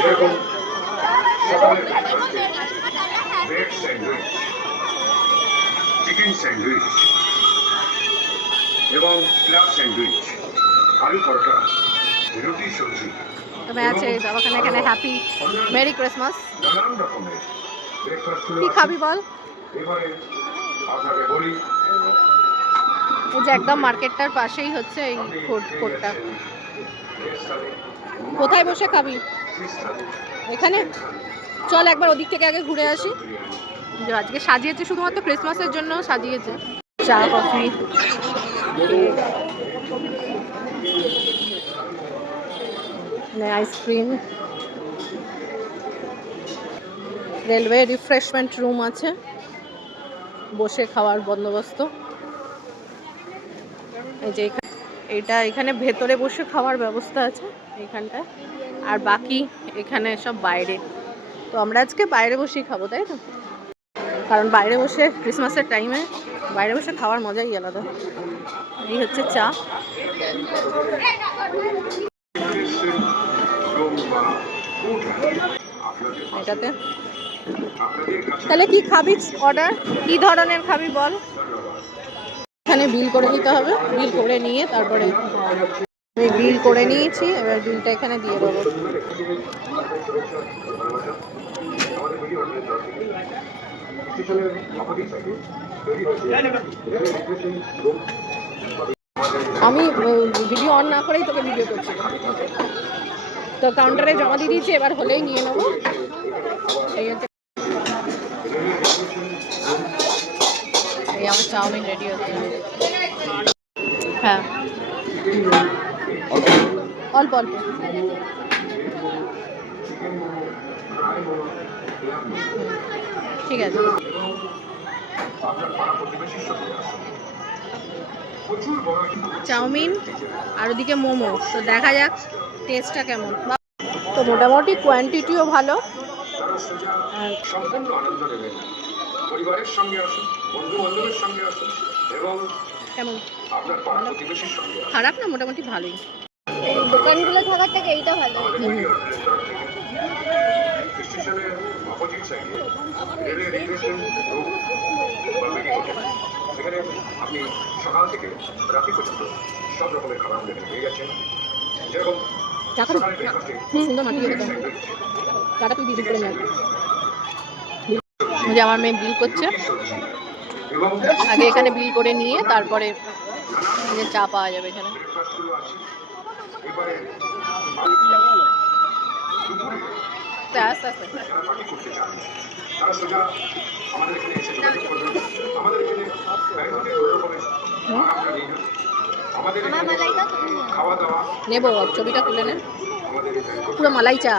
যেরকম সকালের ব্রেকফাস্টে ব্রেড স্যান্ডউইচ, চিকেন স্যান্ডউইচ এবং ক্লাব স্যান্ডউইচ, আলু পরোটা, রুটি সবজি। তবে আছে দোকানে এখানে হ্যাপি মেরি ক্রিসমাস। নানান রকমের ব্রেকফাস্টগুলো কি খাবি বল? এবারে আপনাকে বলি, এই যে একদম মার্কেটটার পাশেই হচ্ছে এই ফুড কোর্টটা। কোথায় বসে খাবি? এখানে চল একবার ওদিক থেকে আগে ঘুরে আসি। যে আজকে সাজিয়েছে শুধুমাত্র ক্রিসমাসের জন্য সাজিয়েছে। চা coffee, ice cream, railway refreshment room আছে, বসে খাওয়ার বন্দোবস্ত। এই যে এইটা এখানে ভেতরে বসে খাওয়ার ব্যবস্থা আছে এইখানটায়, আর বাকি এখানে সব বাইরে। তো আমরা আজকে বাইরে বসেই খাবো, তাই তো? কারণ বাইরে বসে ক্রিসমাসের টাইমে বাইরে বসে খাওয়ার মজাই আলাদা। এই হচ্ছে চা। এটাতে তাহলে কি খাবি অর্ডার, কি ধরনের খাবি বল? এখানে বিল করে নিতে হবে, বিল করে নিয়ে তারপরে আমি বিল করে নিয়েছি, এবার বিলটা এখানে দিয়ে দেবো। আমি ভিডিও অন না করেই তোকে ভিডিও করছি, তো কাউন্টারে জমা দিয়ে দিয়েছি, এবার হলেই নিয়ে নেবো। এই হচ্ছে, এই আমার চাউমিন রেডি হচ্ছে। হ্যাঁ অল্প অল্প। ঠিক আছে। চাউমিন আর ওদিকে মোমো, তো দেখা যাক টেস্টটা কেমন। তো মোটামুটি কোয়ান্টিটিও ভালো। সম্পূর্ণ আনন্দ নেবেন, পরিবারের সঙ্গে আসুন, বন্ধু বান্ধবের সঙ্গে আসুন এবং কেমন আপনার পাড়া প্রতিবেশীর সঙ্গে আসুন। খারাপ না, মোটামুটি ভালোই। এই দোকানগুলো থাকার থেকে এইটা ভালো। স্টেশনের অপোজিট সাইডে রেলওয়ে রিফ্রেশমেন্ট রুম বা মেরি হোটেল, এখানে আপনি সকাল থেকে রাত্রি পর্যন্ত সব রকমের খাবার পেয়ে যাচ্ছেন। যেরকম সকালের ব্রেকফাস্টে সুন্দর মাটি একদম টাটা তুই বিল করে নিয়ে যে আমার মেয়ে বিল করছে, আগে এখানে বিল করে নিয়ে তারপরে চা পাওয়া যাবে এখানে। আস্তে আস্তে নেবো, ছবিটা তুলে নেন। পুরো মালাই চা।